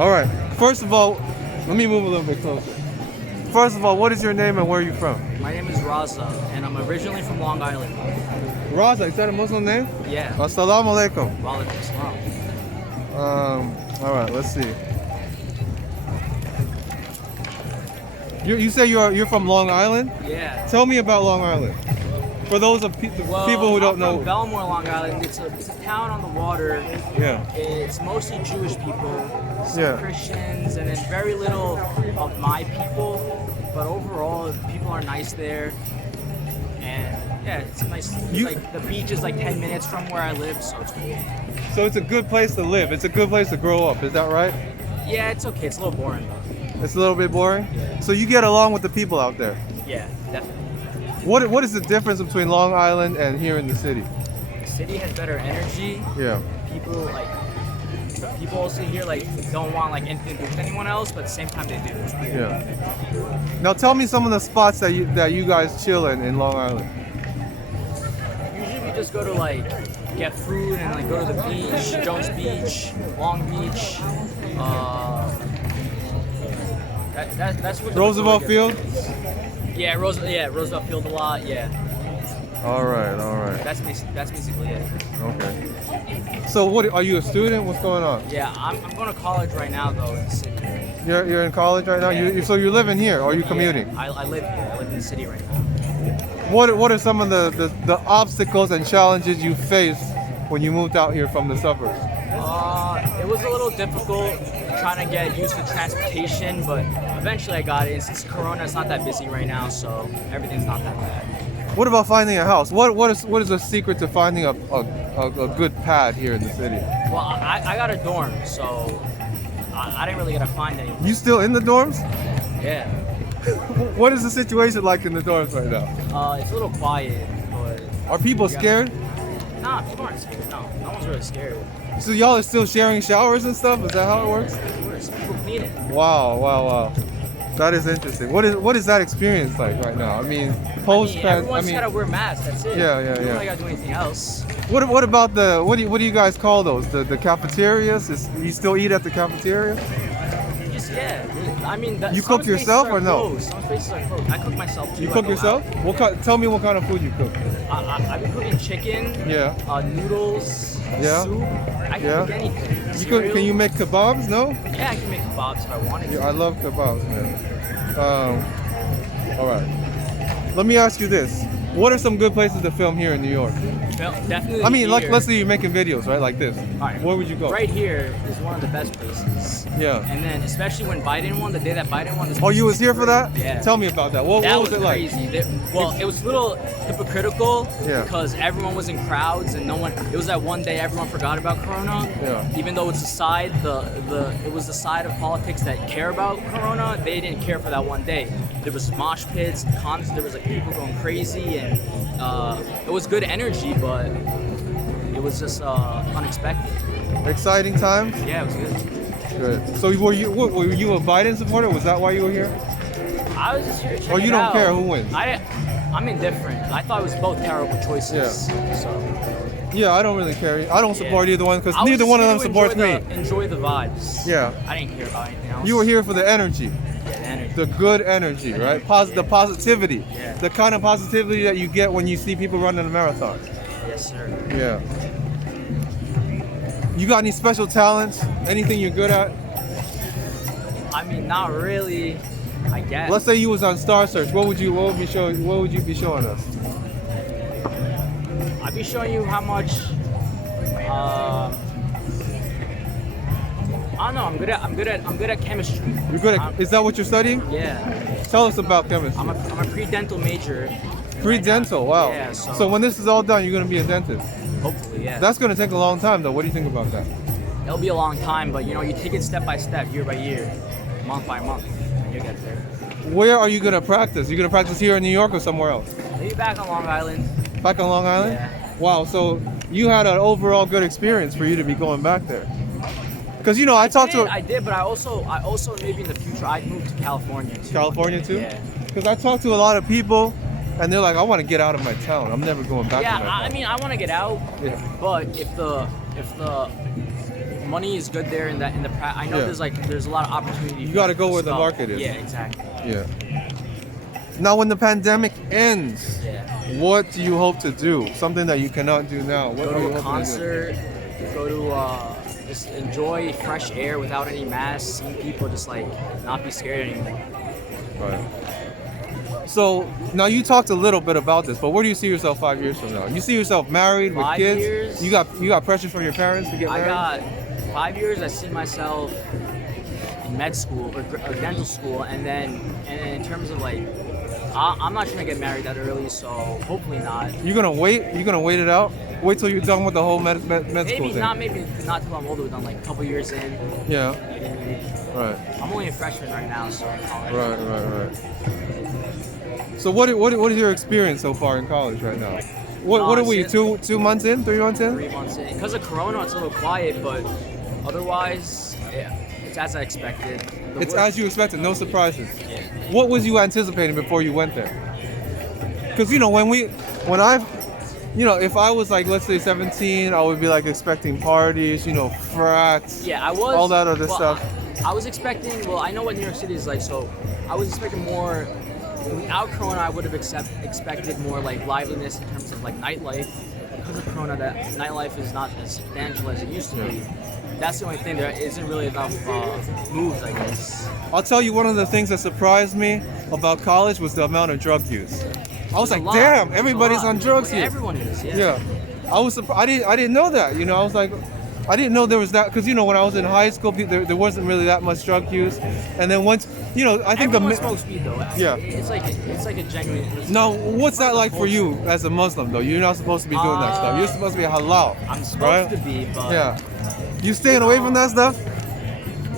All right. First of all, let me move a little bit closer. First of all, what is your name and where are you from? My name is Raza, and I'm originally from Long Island. Raza, is that a Muslim name? Yeah. Assalamu alaikum. Walaikum salam. All right, let's see. You say you're from Long Island? Yeah. Tell me about Long Island. For those of people who don't know. I'm from Belmore, Long Island. It's a town on the water. Yeah. It's mostly Jewish people, some Yeah. Christians, and then very little of my people. But overall, people are nice there. And yeah, it's nice. Like the beach is like 10 minutes from where I live, so it's cool. So it's a good place to live. It's a good place to grow up. Is that right? Yeah, it's okay. It's a little boring though. It's a little bit boring. So you get along with the people out there. Yeah, definitely. What is the difference between Long Island and here in the city? The city has better energy. Yeah. People also here like don't want like anything to do with anyone else, but at the same time they do. It's weird. Yeah. Now tell me some of the spots that you guys chill in Long Island. Usually we just go to like get food and like go to the beach, Jones Beach, Long Beach. That's what Roosevelt Field? Yeah, Roosevelt Field a lot. Yeah. All right. That's basically it. Okay. So what are you a student? What's going on? Yeah, I'm going to college right now though in the city. You're in college right now. Yeah. So you're living here, or are you commuting? Yeah, I live here. I live in the city right now. What are some of the obstacles and challenges you faced when you moved out here from the suburbs? It was a little difficult trying to get used to transportation, but eventually I got it. And since Corona, it's not that busy right now, so everything's not that bad. What about finding a house? What is the secret to finding a good pad here in the city? Well, I got a dorm, so I didn't really get to find anything. You still in the dorms? Yeah. What is the situation like in the dorms right now? It's a little quiet, but... Are people scared? Nah, people aren't scared. No one's really scared. So y'all are still sharing showers and stuff? Is that how it works? Of course, people clean it. Wow. That is interesting. What is that experience like right now? I mean, everyone's gotta wear masks. That's it. Yeah. You don't gotta do anything else. What about what do you guys call those? The cafeterias? You still eat at the cafeteria? I mean, you cook yourself or no? Some places are closed. I cook myself too. You cook yourself? Tell me what kind of food you cook. I've been cooking chicken. Yeah. Noodles. Yeah. Soup. I can cook anything. Can you make kebabs? No? Yeah, I can make kebabs if I wanted to. Yeah, I love kebabs, man. All right. Let me ask you this. What are some good places to film here in New York? Definitely. I mean, let's say you're making videos, right? Like this. All right. Where would you go? Right here is one of the best places. Yeah. And then, especially when Biden won, the day that Biden won. Oh, you was here for that? Yeah. Tell me about that. What was it like? Crazy. It was a little hypocritical because everyone was in crowds and no one. It was that one day everyone forgot about Corona. Yeah. Even though it's a side, it was the side of politics that care about Corona. They didn't care for that one day. There was mosh pits, there was like people going crazy, and it was good energy, but it was just unexpected. Exciting times? Yeah, it was good. Good. So were you a Biden supporter? Was that why you were here? I was just here to check Or you it don't out. care who wins? I'm indifferent. I thought it was both terrible choices. So. Yeah, I don't really care. I don't support either one because neither one of them supports me. Enjoy the vibes. Yeah. I didn't care about anything else. You were here for the energy. Yeah, the energy. The good energy, right? The positivity. Yeah. The kind of positivity that you get when you see people running a marathon. Yes, sir. Yeah. You got any special talents? Anything you're good at? I mean, not really. I guess. Let's say you was on Star Search. What would you be showing us? I'd be showing you how much. I don't know. I'm good at chemistry. You're good at. Is that what you're studying? Yeah. Tell us about chemistry. I'm a pre-dental major. Pre-dental. Wow. Yeah. So when this is all done, you're gonna be a dentist. Hopefully, yeah. That's gonna take a long time, though. What do you think about that? It'll be a long time, but you take it step by step, year by year, month by month, and you get there. Where are you gonna practice? You gonna practice here in New York or somewhere else? Maybe back on Long Island. Back on Long Island? Yeah. Wow. So you had an overall good experience for you to be going back there. Because I talked to. I did, but I also maybe in the future I'd move to California too. California too? Yeah. Because I talked to a lot of people, and they're like, I want to get out of my town. I'm never going back to my town. I mean, I want to get out. Yeah. But if the money is good there I know Yeah. there's a lot of opportunity. You gotta go where the stuff. market is. Yeah, exactly. Yeah. Now, when the pandemic ends, Yeah. what do you hope to do? Something that you cannot do now. What Go are you to a hoping concert. Go to just enjoy fresh air without any masks. See people just like not be scared anymore. do? Right. So now you talked a little bit about this, but where do you see yourself 5 years from now? You see yourself married with 5 kids? years? You got pressure from your parents to get I married? got 5 years. I see myself in med school or dental school, and then in terms of like, I'm not trying to get married that early, so hopefully not. You're gonna wait? You're gonna wait it out? Wait till you're done with the whole med school thing? Maybe not till I'm older, done like a couple years in. Yeah. Right. I'm only a freshman right now, so in college. Right. So what is your experience so far in college right now? What are we, it's 2 months in, 3 months in? 3 months in. Because of Corona, it's a little quiet, but otherwise, yeah, it's as I expected. It's as you expected, no surprises. Yeah. What was you anticipating before you went there? Because if I was like, let's say 17, I would be like expecting parties, frats, Yeah, I was. all that other well, stuff. I was expecting, I know what New York City is like, so I was expecting more. Without Corona, I would have expected more like liveliness in terms of like nightlife. Because of Corona, that nightlife is not as substantial as it used to be. That's the only thing. There isn't really enough moves, I guess. I'll tell you, one of the things that surprised me about college was the amount of drug use. I was like, damn, everybody's on drugs here. Everyone is, yeah. Yeah, I was surprised. I didn't know that. I was like, I didn't know there was that, because when I was in high school, there wasn't really that much drug use. And then once, I think Everyone smokes weed though. Yeah. It's like a genuine. Now, what's that like for you as a Muslim though? You're not supposed to be doing that stuff. You're supposed to be halal. I'm supposed right? to be, but Yeah. You staying away from that stuff?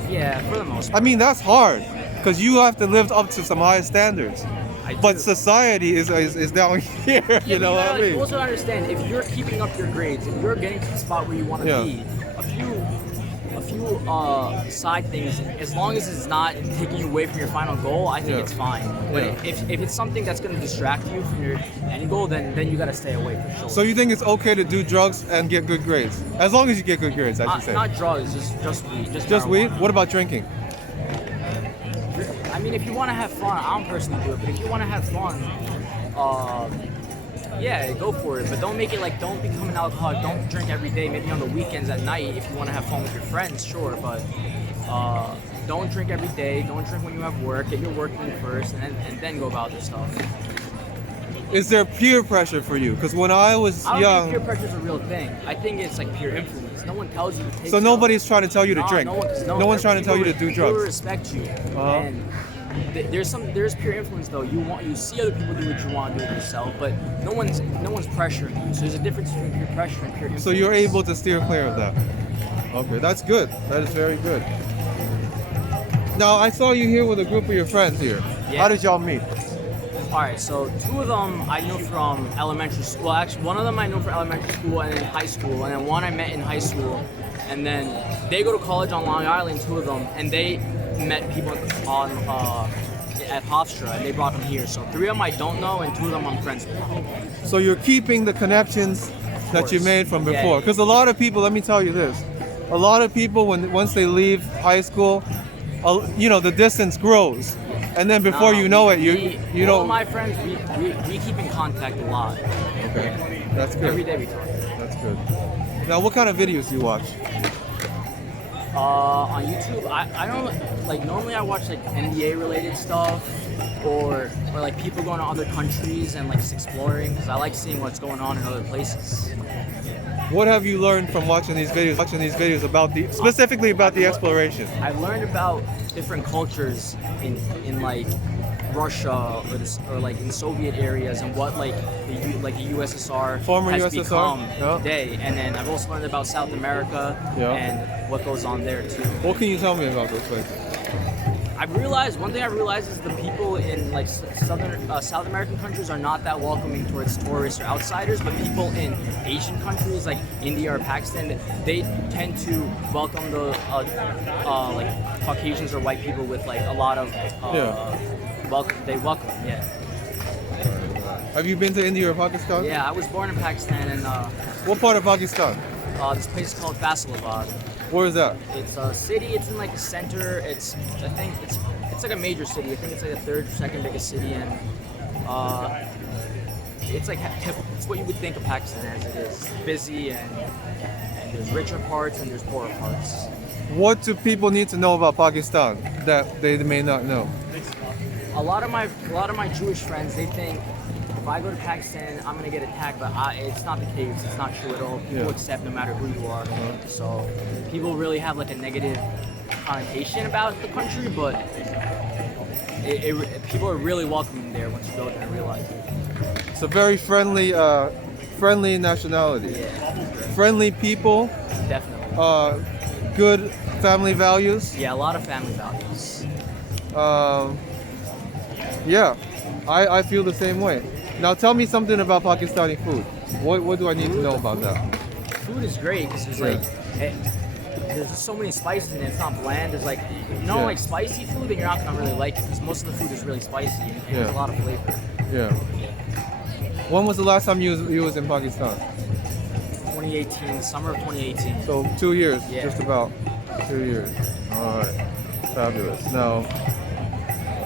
yeah, for the most part. I mean, that's hard, because you have to live up to some high standards. I But do. society is down here. Yeah, You know what I You mean? also understand, if you're keeping up your grades, if you're getting to the spot where you want to Yeah. be, a few side things, as long as it's not taking you away from your final goal, I think Yeah. it's fine. But Yeah. if it's something that's going to distract you from your end goal, then you got to stay away for sure. So you think it's okay to do drugs and get good grades? As long as you get good grades, I should say. not drugs, just weed. Just weed? marijuana. What about drinking? I mean, if you want to have fun, I don't personally do it, but if you want to have fun, yeah, go for it. But don't make it like, don't become an alcoholic. Don't drink every day. Maybe on the weekends at night if you want to have fun with your friends, sure. But don't drink every day. Don't drink when you have work. Get your work in first, and then go about this stuff. Is there peer pressure for you? Because when I was I don't young, think peer pressure is a real thing. I think it's like peer influence. No one tells you to take so drugs. nobody's trying to tell you to No, drink. no one's trying to tell you to do People drugs. respect you, Uh-huh. and there's peer influence though. You see other people do what you want to do yourself, but no one's pressuring you. So there's a difference between peer pressure and peer influence. So you're able to steer clear of that. Okay, that's good. That is very good. Now I saw you here with a group of your friends here. Yeah. How did y'all meet? All right, so two of them I knew from elementary school. Well, actually, one of them I knew from elementary school and then high school, and then one I met in high school, and then they go to college on Long Island. Two of them, and they met people on at Hofstra, and they brought them here. So three of them I don't know, and two of them I'm friends with. So you're keeping the connections that you course. made from Yeah. before. Because a lot of people, let me tell you this, a lot of people once they leave high school, the distance grows, and then before you know it, you all don't. of my friends, we keep in contact a lot. Okay, that's good. Every day we talk. That's good. Now, what kind of videos do you watch? On YouTube, I don't like. Normally, I watch like NBA related stuff, or like people going to other countries and like just exploring, because I like seeing what's going on in other places. What have you learned from watching these videos? About specifically about the exploration. I've learned about different cultures in like Russia or like in Soviet areas, and what like the USSR Former has USSR? become Yeah. today. And then I've also learned about South America Yeah. and what goes on there too. What can you tell me about those places? One thing I realized is the people in like South American countries are not that welcoming towards tourists or outsiders, but people in Asian countries like India or Pakistan, they tend to welcome the like Caucasians or white people with like a lot of they welcome them, yeah. Have you been to India or Pakistan? Yeah, I was born in Pakistan, and What part of Pakistan? this place is called Faisalabad. Where is that? It's a city. It's in like the center. I think it's like a major city. I think it's like the third, second biggest city, and it's like it's what you would think of Pakistan as. It is busy, and there's richer parts and there's poorer parts. What do people need to know about Pakistan that they may not know? A lot of my Jewish friends, they think if I go to Pakistan, I'm gonna get attacked, but it's not the case. It's not true at all. People accept no matter who you are. So people really have like a negative connotation about the country, but people are really welcoming there once you go there and realize it. It's a very friendly nationality. Yeah, Friendly people. definitely. Good family values. Yeah, a lot of family values. Yeah, I feel the same way. Now tell me something about Pakistani food. What do I need to know about that? Food is great because there's just so many spices in it. It's not bland. There's like, like spicy food, then you're not gonna really like it because most of the food is really spicy and there's a lot of flavor. Yeah. When was the last time you was in Pakistan? 2018, summer of 2018. So 2 years, Yeah. just about 2 years. All right, fabulous. Now,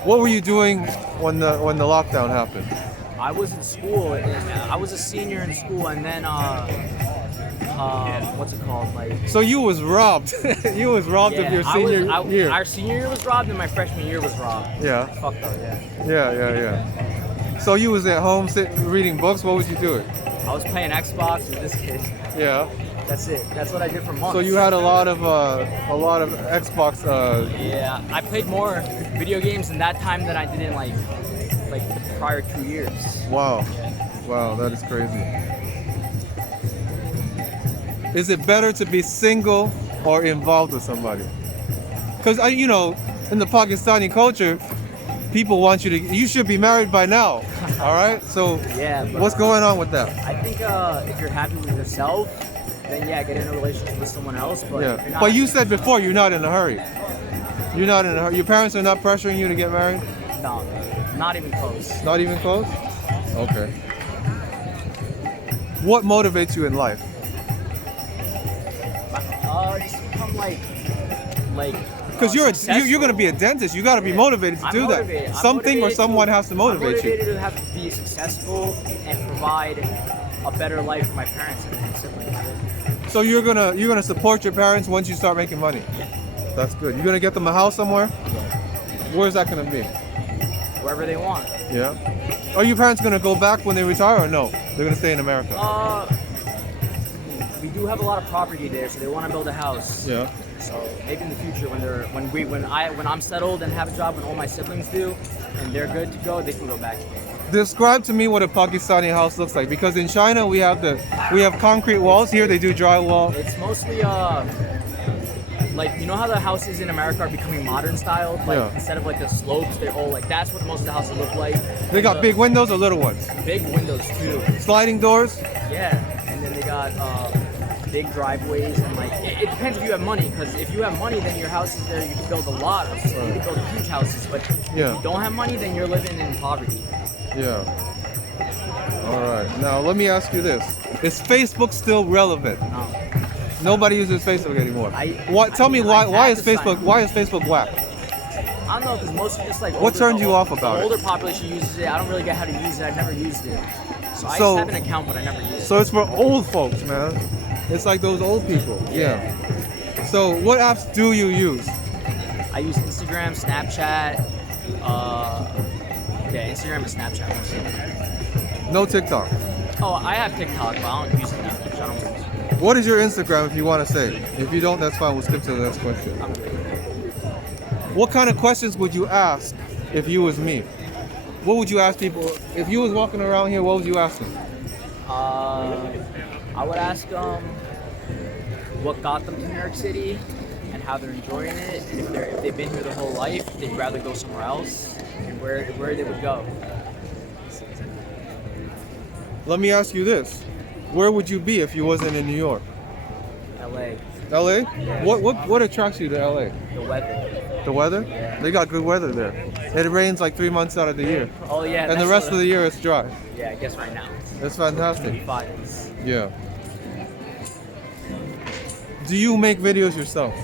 what were you doing when the lockdown happened? I was in school. I was a senior in school, and then what's it called? Like. So you was robbed. You was robbed of your senior year. Our senior year was robbed, and my freshman year was robbed. Yeah. Fucked up. Yeah. So you was at home reading books. What was you doing? I was playing Xbox with this kid. Yeah. That's it. That's what I did for months. So you had a lot of Xbox. Yeah, I played more video games in that time than I did in like the prior 2 years. Wow, that is crazy. Is it better to be single or involved with somebody? Because in the Pakistani culture, people want you should be married by now. All right. So yeah. But, what's going on with that? I think if you're happy with yourself, then get in a relationship with someone else. But if you're not But you said before you're not in a hurry. You're not in a hurry. Your parents are not pressuring you to get married? No, not even close. Not even close? Okay. What motivates you in life? Just become like. Because you're going to be a dentist. You got to be motivated to do that. Something or someone has to motivate you. I'm motivated to have to be successful and provide a better life for my parents and my siblings. So you're gonna support your parents once you start making money. Yeah. That's good. You're gonna get them a house somewhere. Where's that gonna be? Wherever they want. Yeah. Are your parents gonna go back when they retire or no? They're gonna stay in America. We do have a lot of property there, so they want to build a house. Yeah. So maybe in the future, when I'm settled and have a job, when all my siblings do, and they're good to go, they can go back. Describe to me what a Pakistani house looks like, because in China we have concrete walls. Here they do drywall. It's mostly like, you know how the houses in America are becoming modern style? Like instead of like the slopes, they're all like, that's what most of the houses look like. They got big windows or little ones? Big windows too. Sliding doors? Yeah, and then they got big driveways, and like it depends if you have money, because if you have money, then your house is there, you can build a lot of, you can build huge houses, but if you don't have money, then you're living in poverty. Yeah. All right. Now let me ask you this: is Facebook still relevant? No. Nobody uses Facebook anymore. Tell me why is Facebook whack? I don't know, because most of just like what turned you off about the it? Older population uses it. I don't really get how to use it. I've never used it. So I just have an account, but I never use it. So it's for old folks, man. It's like those old people. Yeah. So what apps do you use? I use Instagram, Snapchat. Instagram and Snapchat mostly. No TikTok. Oh, I have TikTok, but I don't use it that much. I don't use it. What is your Instagram if you want to say? If you don't, that's fine. We'll skip to the next question. What kind of questions would you ask if you was me? What would you ask people? If you was walking around here, what would you ask them? I would ask them what got them to New York City and how they're enjoying it, and if they've been here their whole life, if they'd rather go somewhere else, and where they would go. Let me ask you this: where would you be if you wasn't in New York? LA. LA? Yeah. What attracts you to LA? The weather. The weather? Yeah. They got good weather there. It rains like 3 months out of the year. Oh yeah. And the rest of the year it's dry. Yeah, I guess right now. That's fantastic. It's 25. Yeah. Do you make videos yourself?